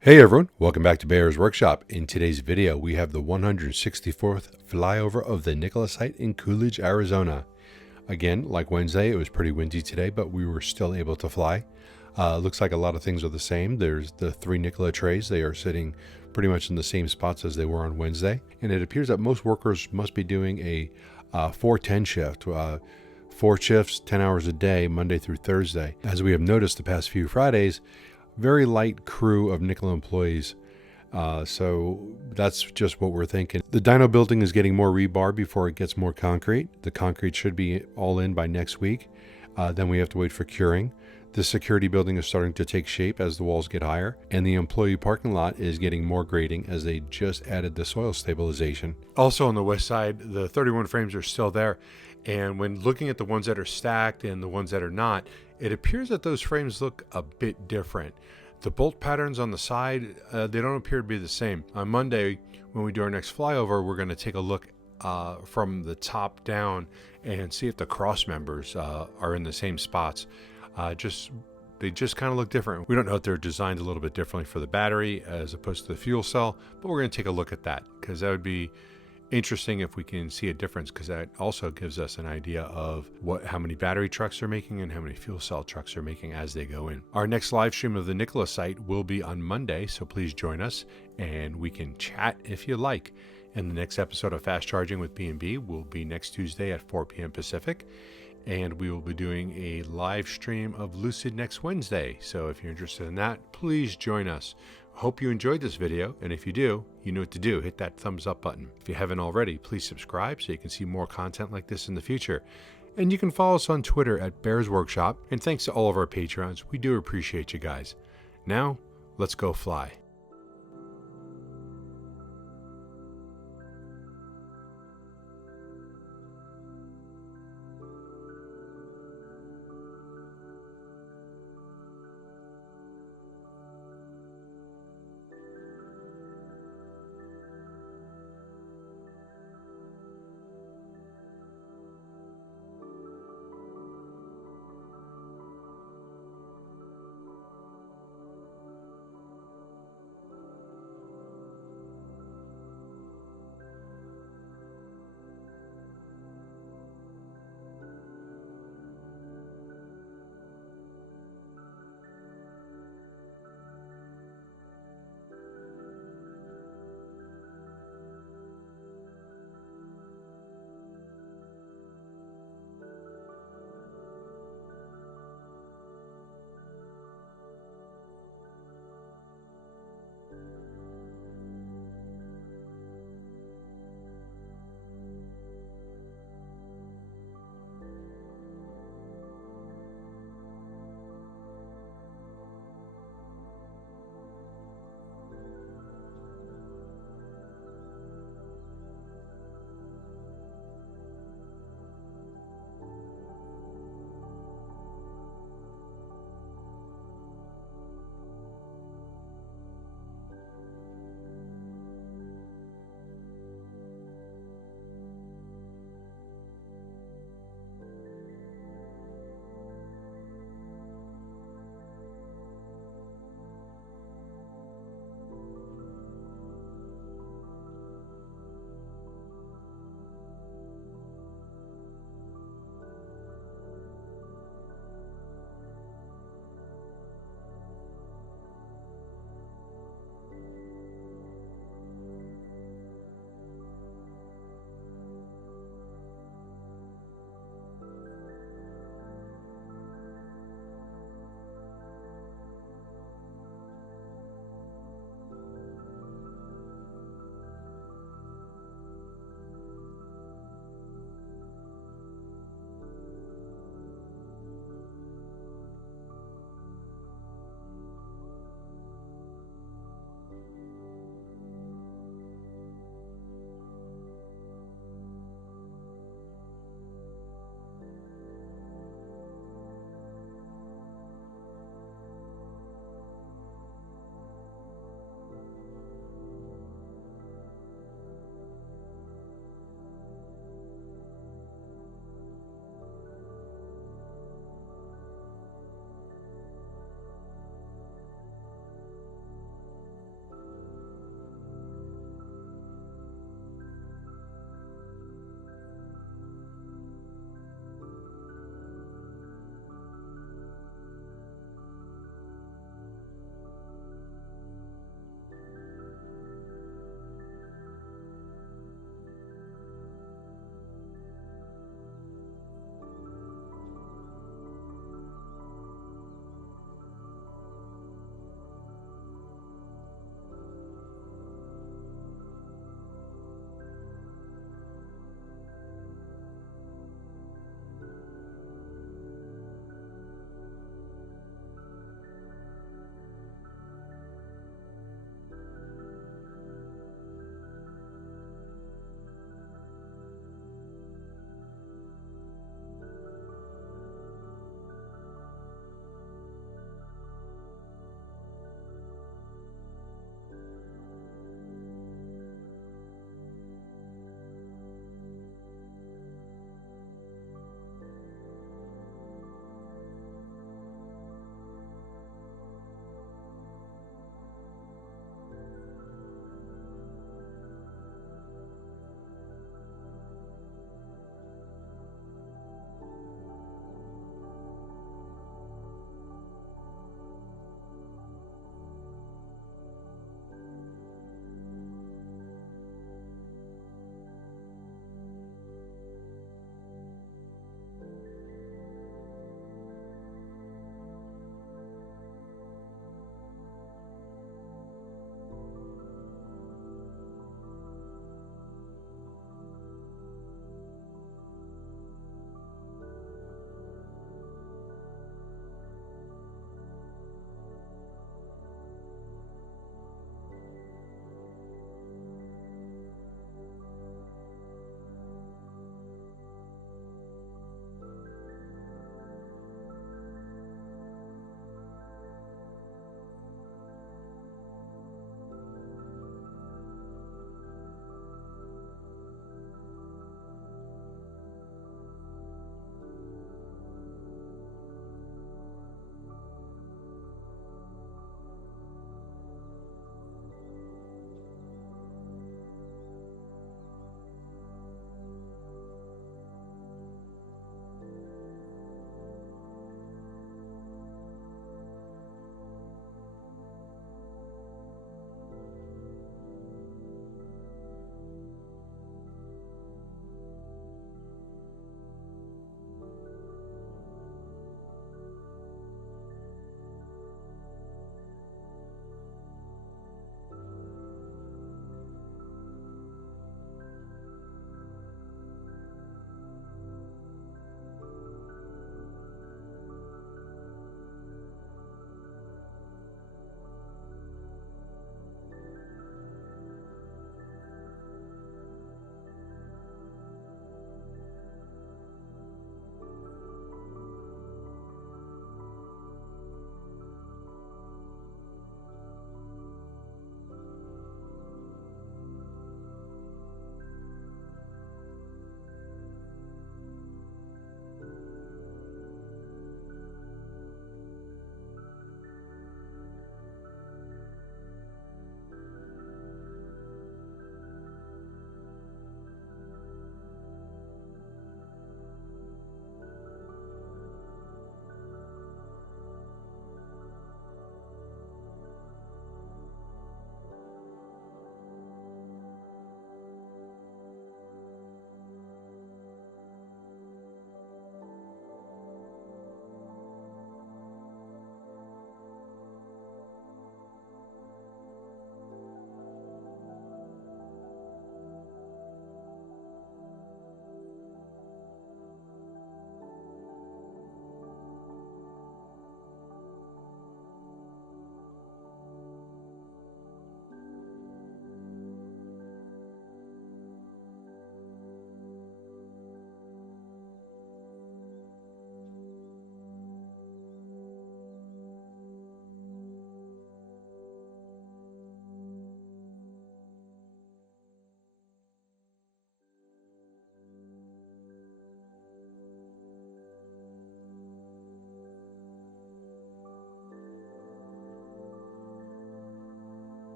Hey everyone, welcome back to Bear's Workshop. In today's video, we have the 164th flyover of the Nikola site in Coolidge, Arizona. Again, like Wednesday, it was pretty windy today, but we were still able to fly. Looks like a lot of things are the same. There's the 3 Nikola trays. They are sitting pretty much in the same spots as they were on Wednesday. And it appears that most workers must be doing a 4-10 shift. 4 shifts, 10 hours a day, Monday through Thursday. As we have noticed the past few Fridays, very light crew of Nikola employees. So that's just what we're thinking. The dyno building is getting more rebar before it gets more concrete. The concrete should be all in by next week. Then we have to wait for curing. The security building is starting to take shape as the walls get higher. And the employee parking lot is getting more grading as they just added the soil stabilization. Also on the west side, the 31 frames are still there. And when looking at the ones that are stacked and the ones that are not, it appears that those frames look a bit different. The bolt patterns on the side, they don't appear to be the same. On Monday, when we do our next flyover, we're going to take a look from the top down and see if the cross members are in the same spots. They just kind of look different. We don't know if they're designed a little bit differently for the battery as opposed to the fuel cell, but we're going to take a look at that because that would be interesting if we can see a difference, because that also gives us an idea of how many battery trucks they're making and how many fuel cell trucks they're making as they go in. Our next live stream of the Nikola site will be on Monday, so please join us and we can chat if you like. And the next episode of Fast Charging with B&B will be next Tuesday at 4 p.m. Pacific. And we will be doing a live stream of Lucid next Wednesday. So if you're interested in that, please join us. Hope you enjoyed this video, and if you do, you know what to do. Hit that thumbs up button. If you haven't already, please subscribe so you can see more content like this in the future. And you can follow us on Twitter at Bears Workshop. And thanks to all of our Patreons. We do appreciate you guys. Now, let's go fly.